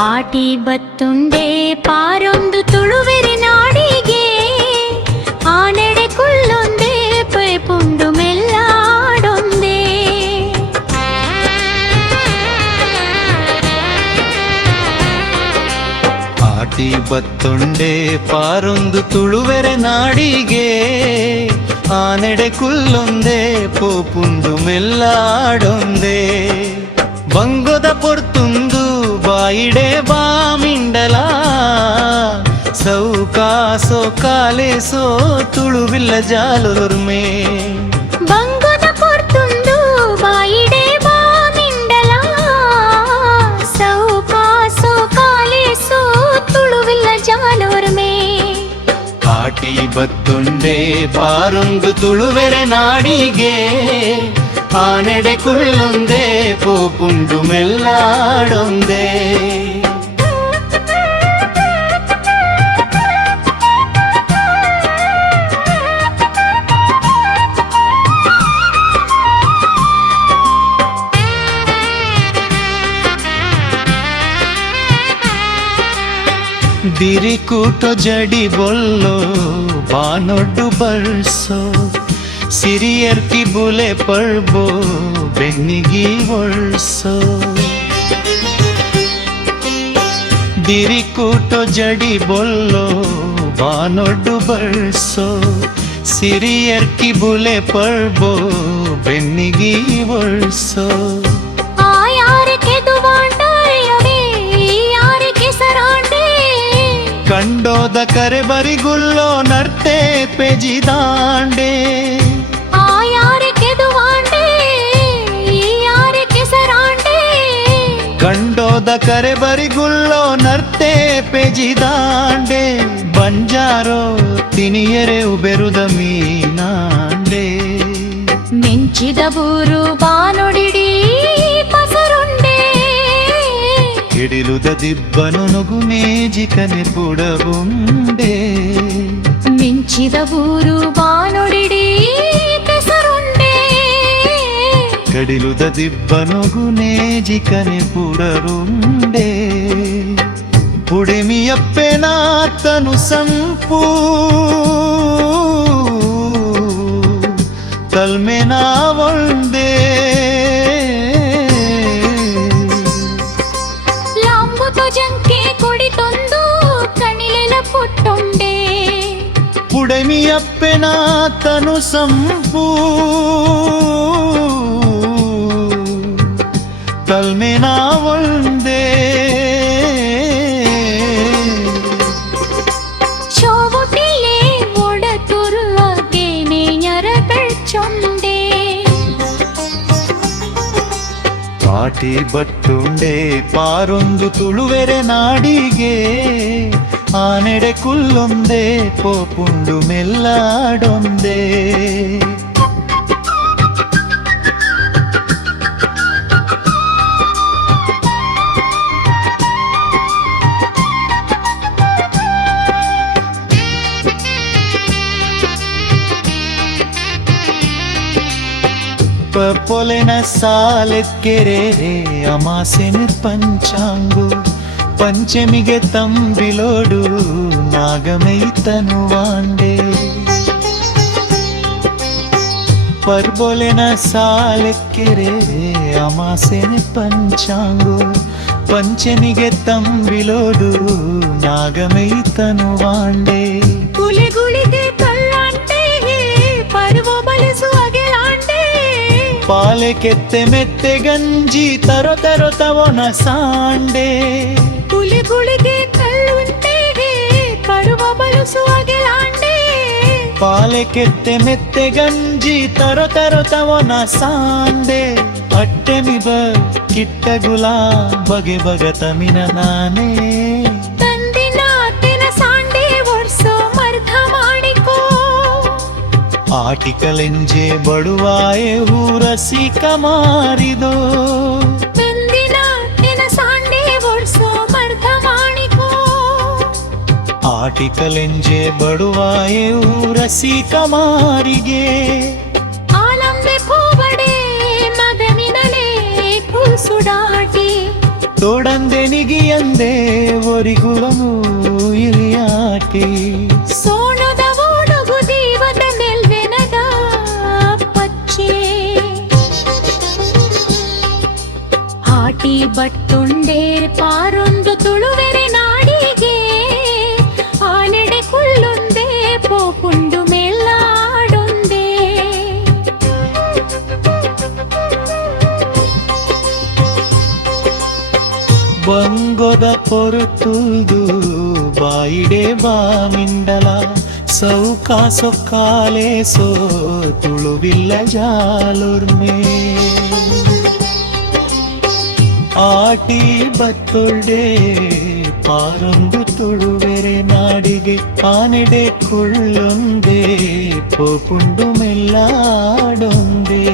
ಆಟಿ ಬತ್ತುಂಡೆ ಪಾರೊಂದು ತುಳುವೆರೆ ನಾಡಿಗೆ ಆನೆಡೆ ಕುಲ್ಲೊಂದೆ ಪೈಪುಂಡು ಮೆಲ್ಲಾಡೊಂದೆ ಆಟಿ ಬತ್ತುಂಡೆ ಪಾರೊಂದು ತುಳುವೆರೆ ನಾಡಿಗೆ ಆನೆಡೆ ಕುಲ್ಲೊಂದೆ ಪೋಪುಂಡು ಮೆಲ್ಲಾಡೊಂದೆ ಬಂಗೊದ ಪೊರ್ತುಂದು ಬಾಯಿಡೆ ಬಾಮಿಂಡಲ ಸೌಕಾಸೋ ಕಾಲೇಸೋ ತುಳುವಿಲ್ಲ ಜಾಲೋರ್ಮೆ ಬಂಗೊದ ಪೊರ್ತುಂದು ಬಾಯಿಡೆ ಬಾಮಿಂಡಲ ಸೌಕಾಸೋ ಕಾಲೇಸೋ ತುಳುವಿಲ್ಲ ಜಾಲೋರ್ಮೆ ಆಟಿ ಬತ್ತುಂಡೆ ಪಾರೊಂದು ತುಳುವೆರೆ ನಾಡಿಗೆ ಆನೆಡೆ ಕುಳ್ಳೊಂದೆ ಪೋಪುಂಡು ಮೆಲ್ಲಾಡೊಂದೆ ಬಿರಿಕೂಟೋ ಜಡಿ ಬೊಲ್ಲೋ ಬಾನೊಡ್ಡು ಬರ್ಸೋ ಸಿರಿಯರ್ಕಿ ಬುಲೆ ಪರ್ಬೋ ಬೆನ್ನಿಗಿ ಒಳ್ಸೋ ಬಿರಿಕೂಟೋ ಜಡಿ ಬೊಲ್ಲೋ ಬಾನೊಡ್ಡು ಬರ್ಸೋ ಸಿರಿಯರ್ಕಿ ಬುಲೆ ಪರ್ಬೋ ಬೆನ್ನಿಗಿ ಒಳ್ಸೋ ಕಂಡೋದ ಕರೆ ಬರಿಗುಲ್ಲೋ ನರ್ತೆ ಪೆಜಿದಾಂಡೆ ಕಂಡೋದ ಕರೆ ಬರಿಗುಲ್ಲೋ ನರ್ತೆ ಪೆಜಿದಾಂಡೆ ಬಂಜಾರೋ ತಿನಿಯರೆ ಉಬೆರುದ ಮೀನಾಂಡೆ ಮೆಂಚಿದ ಬೂರು ಬಾನೊಡಿಡಿ ಹಿಡಿಲುದ ದಿಬ್ಬನು ನಗು ಮೇಜಿಕನೆ ಪುಡಬುಂಡೆ ಮಿಂಚಿದ ಬೂರು ಬಾನೊಡಿಡಿ ಕೆಸರುಂಡೆ ಕಡಿಲುದ ದಿಬ್ಬನೊಗು ನೇಜಿಕನೆ ಪುಡರುಂಡೆ ಪುಡೆಮಿಯಪ್ಪೆನಾತನು ಸಂಪೂ ತಲ್ಮೆನಾ ಒಂದೇ పుడమియప్పెనాతను సంపూ తల్మెనా ಒಂದೇ ಚೋವುಟಿಲೆ ಒಡತುರುವಗೆ ನೇಯರಗಳ್ ಚೊಂಡೆ ಪಾಟಿ ಬಟ್ಟುಂಡೆ ಪಾರೊಂದು ತುಳುವೆರೆ ನಾಡಿಗೆ ಆನೆಡೆ ಕುಲ್ಲೊಂದೆ ಪೋಪುಂಡು ಮೆಲ್ಲಾಡೊಂದೆ ಪೊಲೆನ ಸಾಲೆಕ್ಕೆರೆ ಅಮಾಸೆನ ಪಂಚಾಂಗು ಪಂಚಮಿಗೆ ತಂಬಿಲೋಡು ನಾಗಮೈತನು ವಾಂಡೆ ಪರ್ಬೊಲೆನ ಸಾಲೆಕ್ಕೆರೆ ಅಮಾಸೆನ ಪಂಚಾಂಗು ಪಂಚಮಿಗೆ ತಂಬಿಲೋಡು ನಾಗಮೈತನು ವಾಂಡೆ ಗುಳಿಗುಳಿಗೆ ಕಲ್ಲಾಂಡೆ ಪರ್ವ ಬಲಸು ಅಗೆಲಾಂಡೆ ಪಾಲೆ ಕೆತ್ತೆ ಮೆತ್ತೆ ಗಂಜಿ ತರೋ ತರೋ ತವನ ಸಾಂಡೆ ಗುಳಿಗೆ ಕಲ್ಲುಂಟೆ ಪರ್ವ ಬಲಸು ಅಗೆಲಾಂಡೆ ಪಾಲೆ ಕೆತ್ತೆ ಮೆತ್ತೆ ಗಂಜಿ ತರೋ ತರೋ ತವನ ಸಾಂಡೆ ಅಟ್ಟೆ ಮಿಬ ಕಿಟ್ಟ ಗುಲಾ ಬಗೆ ಬಗ ತಮಿನ ನಾನೇ ತಂದಿನ ತೆನ ಸಾಂಡೆ ಒರ್ಸೋ ಮರ್ಧ ಮಾಡಿಕೋ ಆಟಿಕಲೆಂಜೆ ಬಡುವಾಯೆ ಊರಸಿಕ ಮಾರಿದೋ ತಂದಿನ ತೆನ ಸಾಂಡೆ ಒರ್ಸೋ ಮರ್ಧ ಮಾಡಿಕೋ ಆಟಿಕಲೆಂಜೆ ಬಡುವಾಯೆ ಊರಸಿಕ ಮಾರಿಗೆ ಆಲಂಬೆ ಪೋವಡೆ ಮದನಿನಲೆ ಕೂಸುಡಾಟಿ తోడందెనిగియందే ఒరిగులము ఇలియాటి ಸೋಣದ ಓಡುಗು ದೀವದ ನೆಲ್ವೆನದ ಪಚ್ಚೆ ಹಾಟಿ ಬಟ್ಟುಂಡೇರ್ ಪಾರೊಂದು ತುಳುವೆರೆ ನಾಡಿಗೆ ಆನೆಡೆ ಕುಲ್ಲುಂದೆ ಪೋಪುಂಡು ಮೇಲಾಡೊಂದೆ ಬಂಗೊದ ಪೊರುತುಲ್ದು ಬಾಯಿಡೆ ಬಾಮಿಂಡಲ ಸೌಕ ಸೊಕ್ಕಾಲೆ ಸೋ ತುಳುವಿಲ್ಲ ಜಾಲುರ್ಮೆ ಆಟಿ ಬತ್ತೊಳ್ಡೆ ಪಾರೊಂದು ತುಳುವೆರೆ ನಾಡಿಗೆ ಆನೆಡೆ ಕುಳ್ಳೊಂದೆ ಪೋಪುಂಡು ಮೆಲ್ಲಾಡೊಂದೆ